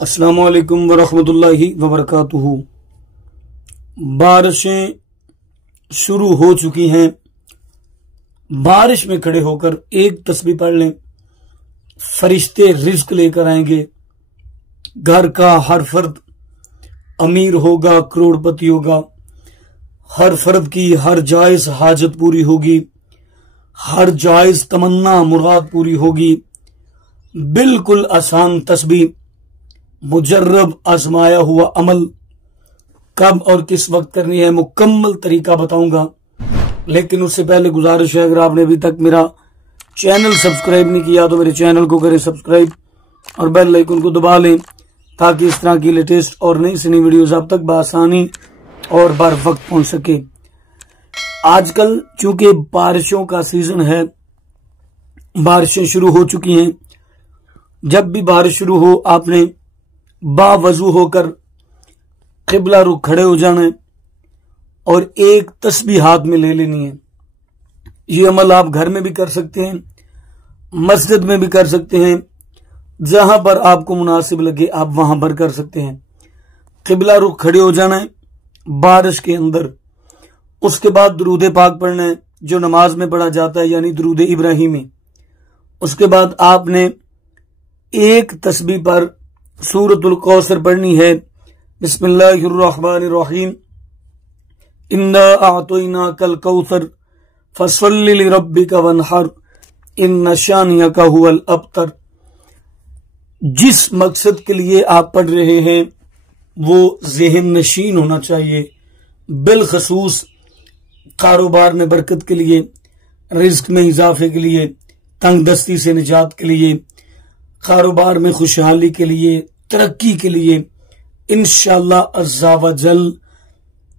अस्सलाम वालेकुम वरहमतुल्लाहि वबरकातुहू। बारिशें शुरू हो चुकी हैं। बारिश में खड़े होकर एक तस्बीह पढ़ लें, फरिश्ते रिज्क लेकर आएंगे। घर का हर फर्द अमीर होगा, करोड़पति होगा। हर फर्द की हर जायज हाजत पूरी होगी, हर जायज तमन्ना मुराद पूरी होगी। बिल्कुल आसान तस्बीह, मुजर्रब आजमाया हुआ अमल। कब और किस वक्त करनी है मुकम्मल तरीका बताऊंगा, लेकिन उससे पहले गुजारिश है, अगर आपने अभी तक मेरा चैनल सब्सक्राइब नहीं किया तो मेरे चैनल को करें सब्सक्राइब और बेल आइकन को दबा लें, ताकि इस तरह की लेटेस्ट और नई से नई वीडियोस आप तक बआसानी और बर वक्त पहुंच सके। आजकल चूंकि बारिशों का सीजन है, बारिशें शुरू हो चुकी हैं। जब भी बारिश शुरू हो, आपने बावजू होकर किबला रुख खड़े हो जाना है और एक तस्बीह हाथ में ले लेनी है। ये अमल आप घर में भी कर सकते हैं, मस्जिद में भी कर सकते हैं, जहां पर आपको मुनासिब लगे आप वहां पर कर सकते हैं। किबला रुख खड़े हो जाना है बारिश के अंदर। उसके बाद दुरूद पाक पढ़ना है, जो नमाज में पढ़ा जाता है, यानी दुरूद इब्राहिमी। उसके बाद आपने एक तस्बीह पर सूरतुल कौसर पढ़नी है, बिस्मिल्लाहिर्रहमानिर्रहीम, इन्ना अअतैनाकल कौसर फसल्लि लिरब्बिका वन्हर, इन्ना शानियका हुवल अबतर। जिस मकसद के लिए आप पढ़ रहे हैं वो ज़हन नशीन होना चाहिए, बिलखसूस कारोबार में बरकत के लिए, रिज्क में इजाफे के लिए, तंगदस्ती से निजात के लिए, कारोबार में खुशहाली के लिए, तरक्की के लिए। इंशाअल्लाह अज़्ज़ा व जल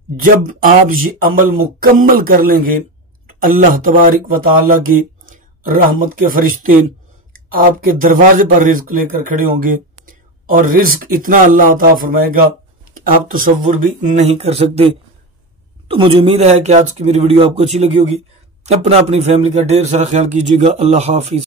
जब आप ये अमल मुकम्मल कर लेंगे तो अल्लाह तबारक व तआला की रहमत के फरिश्ते आपके दरवाजे पर रिज्क लेकर खड़े होंगे और रिज्क इतना अल्लाह अता फरमाएगा कि आप तसव्वुर भी नहीं कर सकते। तो मुझे उम्मीद है कि आज की मेरी वीडियो आपको अच्छी लगी होगी। अपनी फैमिली का ढेर सारा ख्याल कीजिएगा। अल्लाह हाफिज।